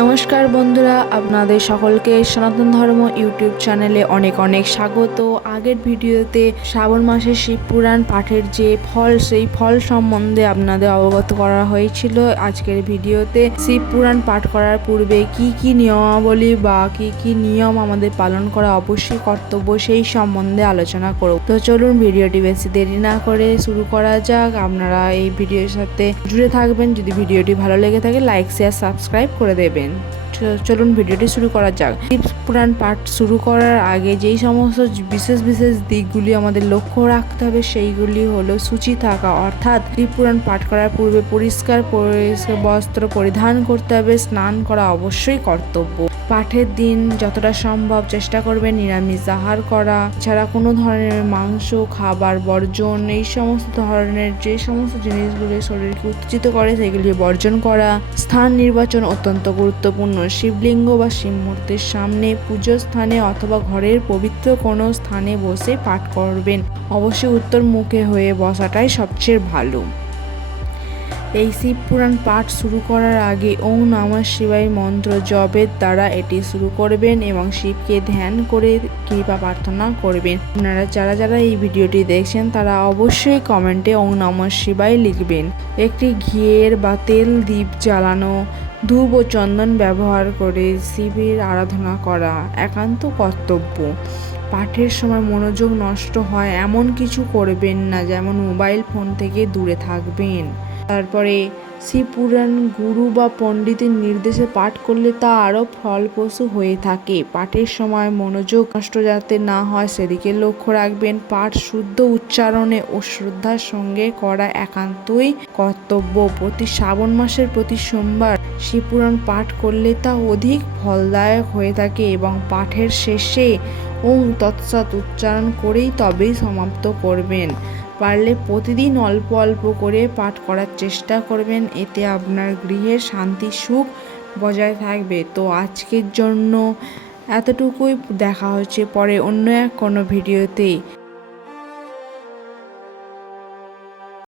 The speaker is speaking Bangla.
নমস্কার বন্ধুরা, আপনাদের সকলকে সনাতন ধর্ম ইউটিউব চ্যানেলে অনেক অনেক স্বাগত। আগের ভিডিওতে শ্রাবণ মাসের শিব পুরাণ পাঠের যে ফল, সেই ফল সম্বন্ধে আপনাদের অবগত করা হয়েছিল। আজকের ভিডিওতে শিব পুরাণ পাঠ করার পূর্বে কি কি নিয়মাবলী বা কি কি নিয়ম আমাদের পালন করা অবশ্যই কর্তব্য, সেই সম্বন্ধে আলোচনা করব। তো চলুন ভিডিওটি বেশি দেরি না করে শুরু করা যাক। আপনারা এই ভিডিওর সাথে জুড়ে থাকবেন। যদি ভিডিওটি ভালো লেগে থাকে, লাইক শেয়ার সাবস্ক্রাইব করে দেবেন। চ- চলুন ভিডিওটি শুরু করা যাক। পুরাণ পাঠ শুরু করার আগে যেই সমস্ত বিশেষ বিশেষ দিকগুলি আমাদের লক্ষ্য রাখতে হবে সেইগুলি হলো সূচি থাকা। অর্থাৎ পুরাণ পাঠ করার পূর্বে পরিষ্কার পরিষ্কার বস্ত্র পরিধান করতে হবে, স্নান করা অবশ্যই কর্তব্য। পাঠের দিন যতটা সম্ভব চেষ্টা করবেন নিরামিষ আহার করা ছাড়া কোনো ধরনের মাংস, খাবার, বর্জন, এই সমস্ত ধরনের যে সমস্ত জিনিসগুলি শরীরকে উত্তেজিত করে সেগুলি বর্জন করা। স্থান নির্বাচন অত্যন্ত গুরুত্বপূর্ণ। শিবলিঙ্গ বা শিব মূর্তির সামনে পুজো স্থানে অথবা ঘরের পবিত্র কোনো স্থানে বসে পাঠ করবেন। অবশ্যই উত্তর মুখে হয়ে বসাটাই সবচেয়ে ভালো। এই শিব পুরাণ পাঠ শুরু করার আগে ওম নমঃ শিবায় মন্ত্র জপের দ্বারা এটি শুরু করবেন এবং শিবকে ধ্যান করে কৃপা প্রার্থনা করবেন। আপনারা যারা যারা এই ভিডিওটি দেখছেন, তারা অবশ্যই কমেন্টে ওম নমঃ শিবায় লিখবেন। একটি ঘিয়ের বা তেল দ্বীপ জ্বালানো, ধূপ ও চন্দন ব্যবহার করে শিবের আরাধনা করা একান্ত কর্তব্য। পাঠের সময় মনোযোগ নষ্ট হয়, এমন কিছু করবেন না, যেমন মোবাইল ফোন থেকে দূরে থাকবেন। তারপরে শিবপুরাণ গুরু বা পণ্ডিতের নির্দেশে পাঠ করলে তা আরও ফলপ্রসূ হয়ে থাকে। পাঠের সময় মনোযোগ নষ্ট যাতে না হয়, সেদিকে লক্ষ্য রাখবেন। পাঠ শুদ্ধ উচ্চারণে ও শ্রদ্ধার সঙ্গে করা একান্তই কর্তব্য। প্রতি শ্রাবণ মাসের প্রতি সোমবার শিবপুরাণ পাঠ করলে তা অধিক ফলদায়ক হয়ে থাকে এবং পাঠের শেষে ওম তৎসৎ উচ্চারণ করেই তবেই সমাপ্ত করবেন। পারলে প্রতিদিন অল্প অল্প করে পাঠ করার চেষ্টা করবেন। এতে আপনার গৃহের শান্তি, সুখ বজায় থাকবে। তো আজকের জন্য এতটুকুই। দেখা হচ্ছে পরে অন্য এক কোনো ভিডিওতে।